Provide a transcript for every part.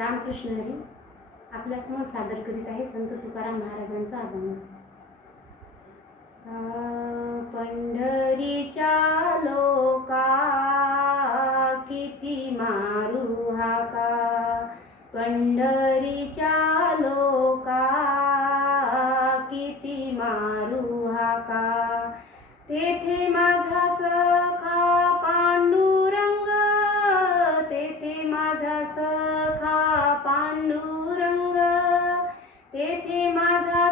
रामकृष्ण हरी आपल्यासमोर सादर करीत आहे संत तुकाराम महाराजांचा अभंग पंढरीच्या लोका किती मारू हाका. पंढरीच्या लोका किती मारू हाका. तेथे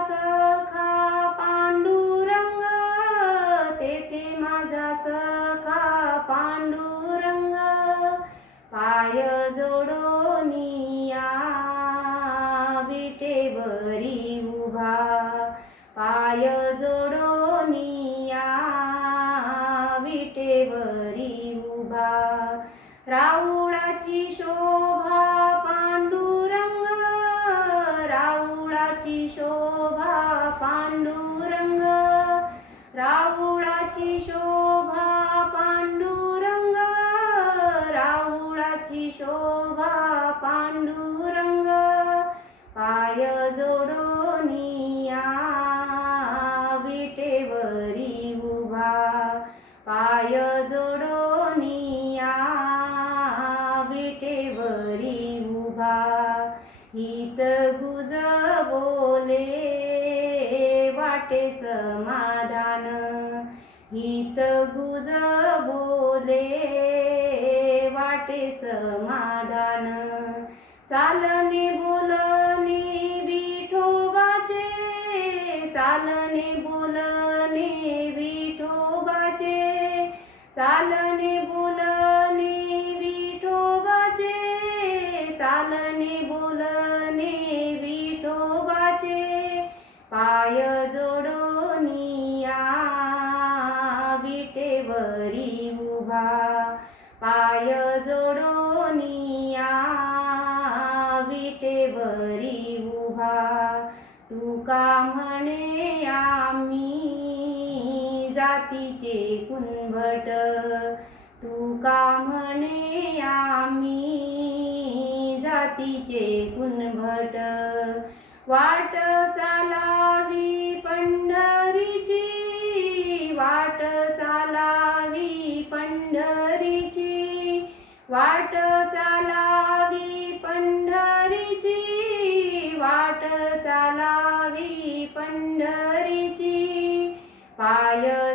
सखा पांडुरंग तेथे माझा सखा पांडुरंग. पाय जोडोनिया विटेवरी उभा. पाय जोडोनिया विटेवरी उभा. राऊळाची शोभा पांडुरंग राऊळाची शोभा शोभा पांडुरंग पाय जोडोनिया विटेवरी उभा पाय जोडोनिया विटेवरी उभा. हित गुज बोले वाटे समाधान हित समाधान चालणे बोलणे विठोबाचे. चालणे बोलणे विठोबाचे. चालणे बोलणे विठोबाचे. चालणे बोलणे विठोबाचे. पाय जोडो पाय जोडोनिया विटेवरी उभा. तुका म्हणे आम्ही जातीचे कुंभट तुका म्हणे आम्ही जातीचे कुंभट वाट वाट चालावी पंढरीची वाट चालावी पंढरीची. पाय